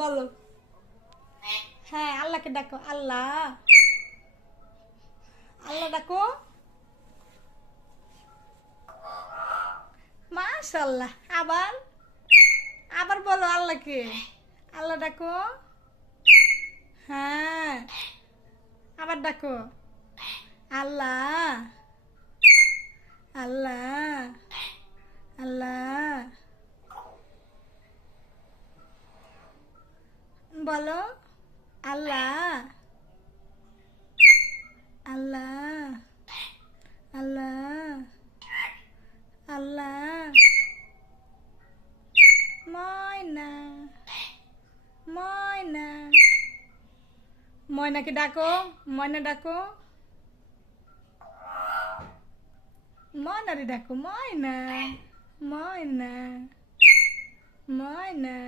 বলো। হ্যাঁ, আল্লাহকে ডাকো। আল্লাহ, আল্লাহ ডাকো। মাশাল্লাহ। আবার, আবার বলো আল্লাহকে। আল্লাহ ডাকো। হ্যাঁ, আবার ডাকো। আল্লাহ, আল্লাহ, আল্লাহ। বলো। আল্লাহ, আল্লাহ, আল্লাহ, আল্লাহ। ময়না, ময়না। ময়নাকে ডাকো। ময়না ডাকো। ময়নারে ডাকো। ময়না, ময়না, ময়না।